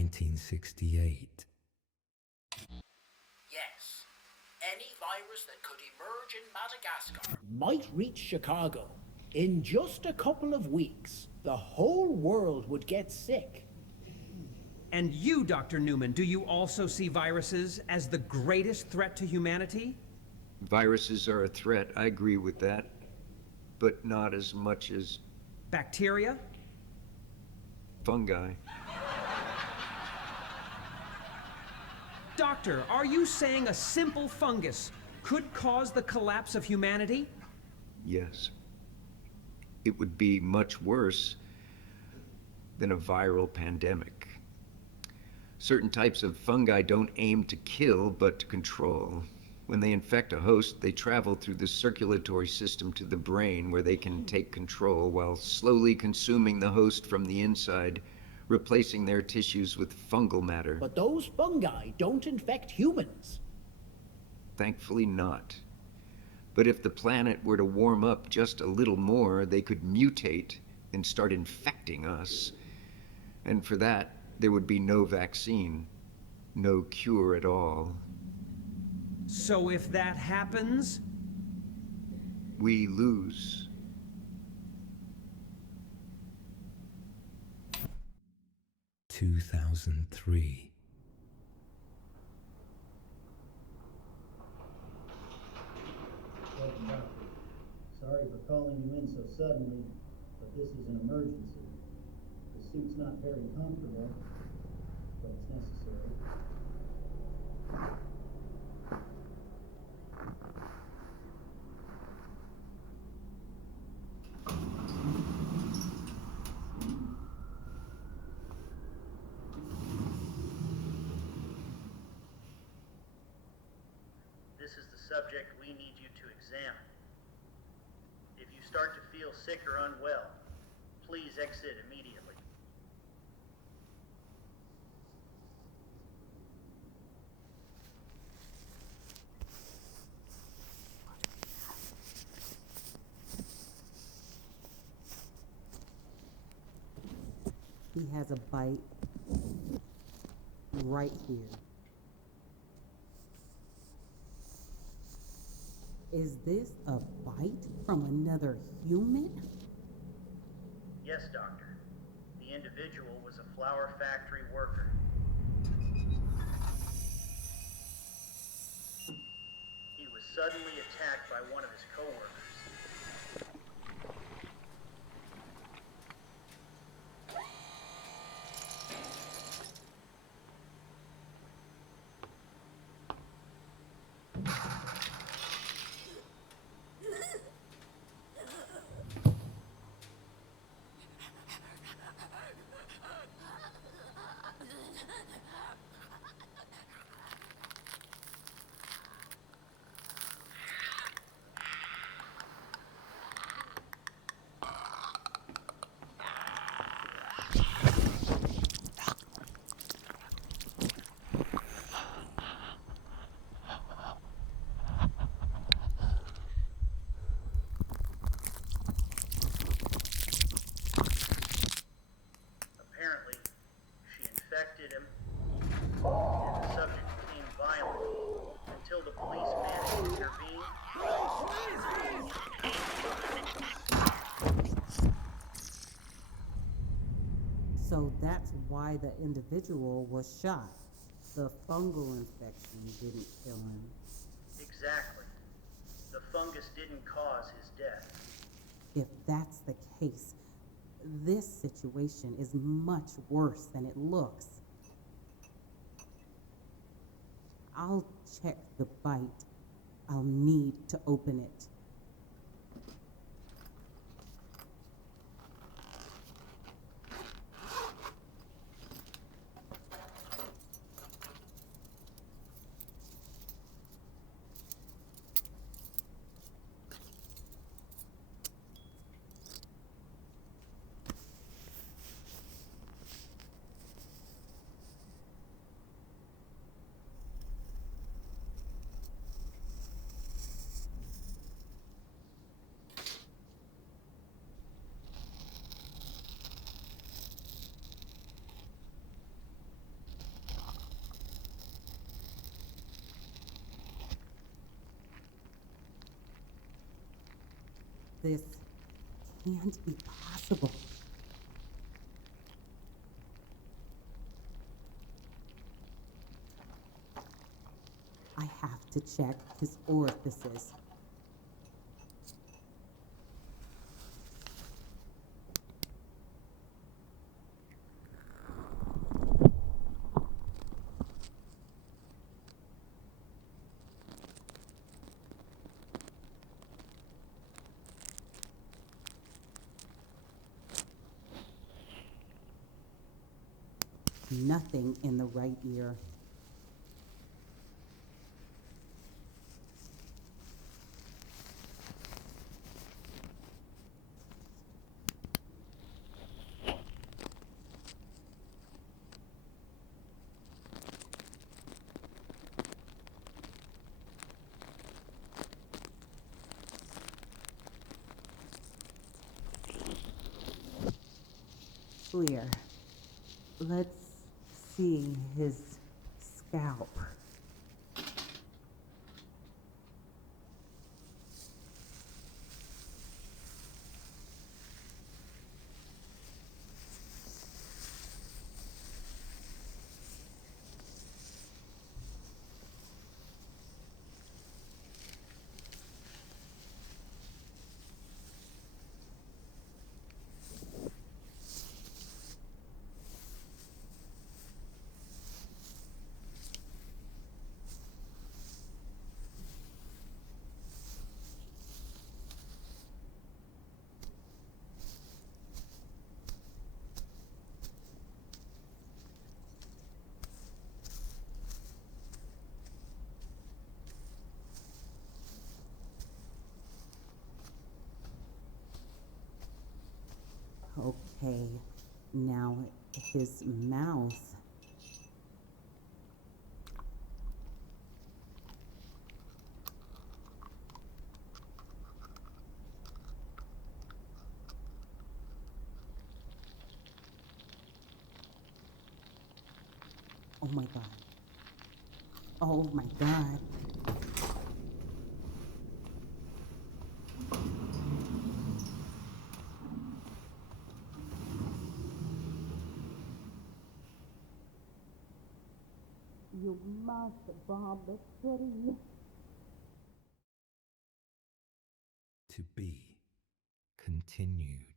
1968. Yes, any virus that could emerge in Madagascar. Might reach Chicago. In just a couple of weeks, the whole world would get sick. And you, Dr. Newman, do you also see viruses as the greatest threat to humanity? Viruses are a threat, I agree with that. But not as much as... Bacteria? Fungi. Doctor, are you saying a simple fungus could cause the collapse of humanity? Yes. It would be much worse than a viral pandemic. Certain types of fungi don't aim to kill, but to control. When they infect a host, they travel through the circulatory system to the brain, where they can take control while slowly consuming the host from the inside, replacing their tissues with fungal matter. But those fungi don't infect humans. Thankfully not. But if the planet were to warm up just a little more, they could mutate and start infecting us. And for that, there would be no vaccine, no cure at all. So if that happens, we lose. (2003). Welcome, Doctor. Sorry for calling you in so suddenly, but this is an emergency. The suit's not very comfortable, but it's necessary. This is the subject we need you to examine. If you start to feel sick or unwell, please exit immediately. He has a bite right here. Is this a bite from another human? Yes, doctor. The individual was a flour factory worker. He was suddenly attacked by one of his coworkers. Apparently, she infected him, and the subject became violent until the police managed to intervene. So that's why the individual was shot. The fungal infection didn't kill him. Exactly. The fungus didn't cause his death. If that's the case, this situation is much worse than it looks. I'll check the bite. I'll need to open it. This can't be possible. I have to check his orifices. Nothing in the right ear. Clear. Let's see his scalp. Okay, now his mouth. Oh my God. Oh my God. You must, Bob, the city. To be continued.